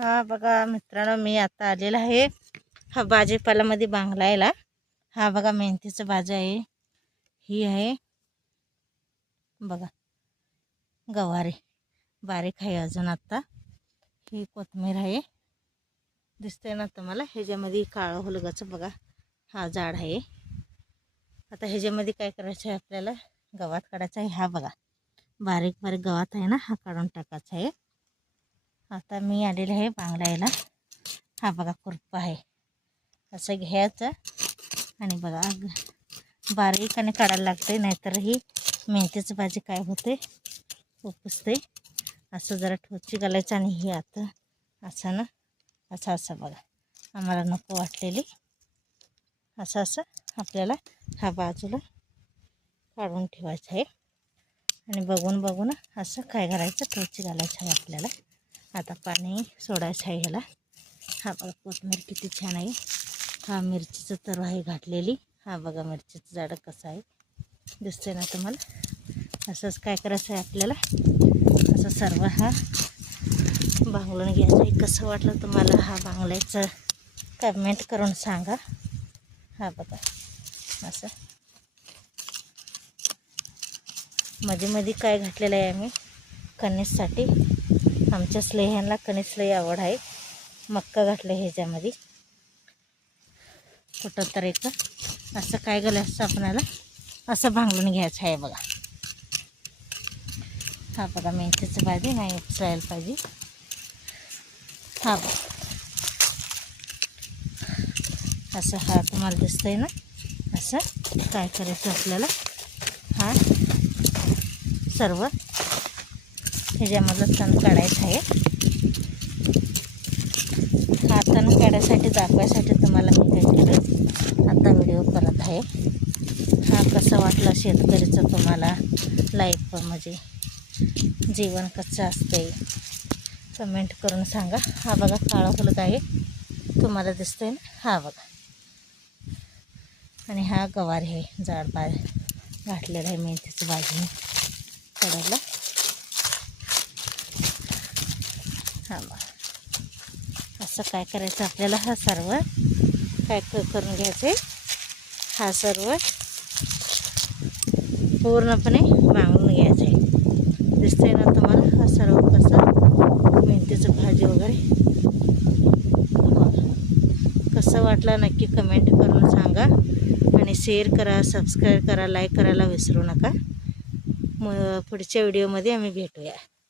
हा बघा मित्रांनो, मी आता आलेला आहे हा भाजीपाल्यामध्ये बांगलायला. हा बघा मेथीचं भाजी आहे, ही आहे बघा गवारी, बारीक आहे अजून. आता ही कोथिंबीर आहे, दिसतंय ना तुम्हाला. ह्याच्यामध्ये काळं हुलगाचं बघा हा झाड आहे. आता ह्याच्यामध्ये काय करायचं आहे आपल्याला, गवात काढायचा आहे. हा बघा बारीक बारीक गवात आहे ना, हा काढून टाकायचा आहे. आता मी आलेले आहे बांगलायला. हा बघा खुरपा आहे, असं घ्यायचं आणि बघा बारीक आणि काढायला लागते, नाहीतर ही मेथीची भाजी काय होते उपसते. असं जरा ठोची घालायचं आणि ही आता असं ना असं बघा, आम्हाला नको वाटलेली असं आपल्याला हा बाजूला काढून ठेवायचं आहे. आणि बघून असं काय करायचं, ठोची घालायचं आहे आपल्याला. आता पाणी सोडायचं आहे ह्याला. हा बघा कोथिंबीर किती छान आहे. हा मिरचीचं तर आहे घातलेली. हा बघा मिरचीचं झाड कसं आहे, दिसतंय ना तुम्हाला. असंच काय करायचं आहे आपल्याला, असं सर्व हा बांगलून घ्यायचं आहे. कसं वाटलं तुम्हाला हा बांगल्याचं कमेंट करून सांगा. हा बघा असं मध्ये काय घातलेलं आहे आम्ही कणीससाठी. आमच्या स्लेह्यांना कणीस लई आवड आहे. मक्का घातलं ह्याच्यामध्ये कुठं तर एक असं काय घालायचं आपल्याला, असं भांगलून घ्यायचं आहे बघा. हा बघा मेथीचं भाजी नाही उपसायला पाहिजे. हा बघा असं हा तुम्हाला दिसतंय ना. असं काय करायचं आपल्याला, हा सर्व ह्याच्यामधलं तण काढायचं आहे. हा तण काढायसाठी दाखवायसाठी तुम्हाला मी काय केलं आता व्हिडिओ करत आहे. हा कसा वाटला शेतकरीचं तुम्हाला लाईफ, म्हणजे जीवन कसं असते कमेंट करून सांगा. हा बघा काळा हुलगा आहे, तुम्हाला दिसतंय ना. हा बघा, आणि हा गवार आहे, झाड घातलेलं आहे मेथीची भाजी काढायला. हा बघा असं काय करायचं आपल्याला, हा सर्व काय करून घ्यायचं आहे. हा सर्व पूर्णपणे बांगून घ्यायचं आहे. दिसतंय ना तुम्हाला हा सर्व कसं मेथीचं भाजी वगैरे. कसं वाटलं नक्की कमेंट करून सांगा आणि शेअर करा, सबस्क्राईब करा, लाईक करायला विसरू नका. पुढच्या व्हिडिओमध्ये आम्ही भेटूया.